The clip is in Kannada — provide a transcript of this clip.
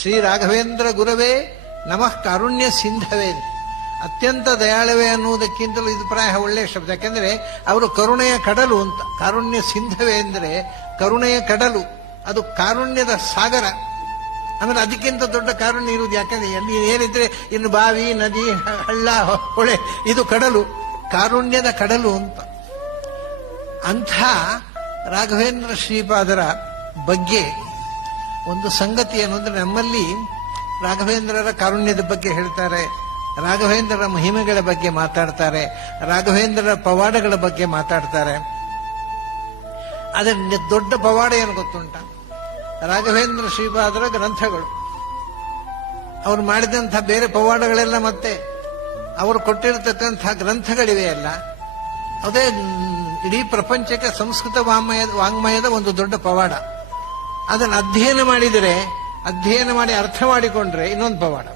ಶ್ರೀ ರಾಘವೇಂದ್ರ ಗುರವೇ ನಮಃ ಕಾರುಣ್ಯ ಸಿಂಧವೇ ಅತ್ಯಂತ ದಯಾಳವೇ ಅನ್ನುವುದಕ್ಕಿಂತಲೂ ಇದು ಪ್ರಾಯ ಒಳ್ಳೆಯ ಶಬ್ದ. ಯಾಕೆಂದರೆ ಅವರು ಕರುಣೆಯ ಕಡಲು ಅಂತ. ಕಾರುಣ್ಯ ಸಿಂಧವೇ ಅಂದರೆ ಕರುಣೆಯ ಕಡಲು. ಅದು ಕಾರುಣ್ಯದ ಸಾಗರ. ಆಮೇಲೆ ಅದಕ್ಕಿಂತ ದೊಡ್ಡ ಕಾರುಣ್ಯ ಇರುವುದು ಯಾಕಂದ್ರೆ ಅಲ್ಲಿ ಏನಿದ್ರೆ ಇನ್ನು ಬಾವಿ, ನದಿ, ಹಳ್ಳ, ಹೊಳೆ, ಇದು ಕಡಲು. ಕಾರುಣ್ಯದ ಕಡಲು ಅಂತ. ಅಂಥ ರಾಘವೇಂದ್ರ ಶ್ರೀಪಾದರ ಬಗ್ಗೆ ಒಂದು ಸಂಗತಿ ಏನು ಅಂದ್ರೆ ನಮ್ಮಲ್ಲಿ ರಾಘವೇಂದ್ರರ ಕಾರುಣ್ಯದ ಬಗ್ಗೆ ಹೇಳ್ತಾರೆ, ರಾಘವೇಂದ್ರರ ಮಹಿಮೆಗಳ ಬಗ್ಗೆ ಮಾತಾಡ್ತಾರೆ, ರಾಘವೇಂದ್ರರ ಪವಾಡಗಳ ಬಗ್ಗೆ ಮಾತಾಡ್ತಾರೆ. ಆದರೆ ದೊಡ್ಡ ಪವಾಡ ಏನು ಗೊತ್ತುಂಟ? ರಾಘವೇಂದ್ರ ಶ್ರೀಪಾದರ ಗ್ರಂಥಗಳು. ಅವರು ಮಾಡಿದಂಥ ಬೇರೆ ಪವಾಡಗಳೆಲ್ಲ ಮತ್ತೆ ಅವರು ಕೊಟ್ಟಿರತಕ್ಕಂಥ ಗ್ರಂಥಗಳಿವೆಯಲ್ಲ ಅದೇ ಇಡೀ ಪ್ರಪಂಚಕ್ಕೆ ಸಂಸ್ಕೃತ ವಾಂಗ್ಮಯ ವಾಂಗ್ಮಯದ ಒಂದು ದೊಡ್ಡ ಪವಾಡ. ಅದನ್ನು ಅಧ್ಯಯನ ಮಾಡಿದರೆ ಅಧ್ಯಯನ ಮಾಡಿ ಅರ್ಥ ಮಾಡಿಕೊಂಡ್ರೆ ಇನ್ನೊಂದು ಪವಾಡ.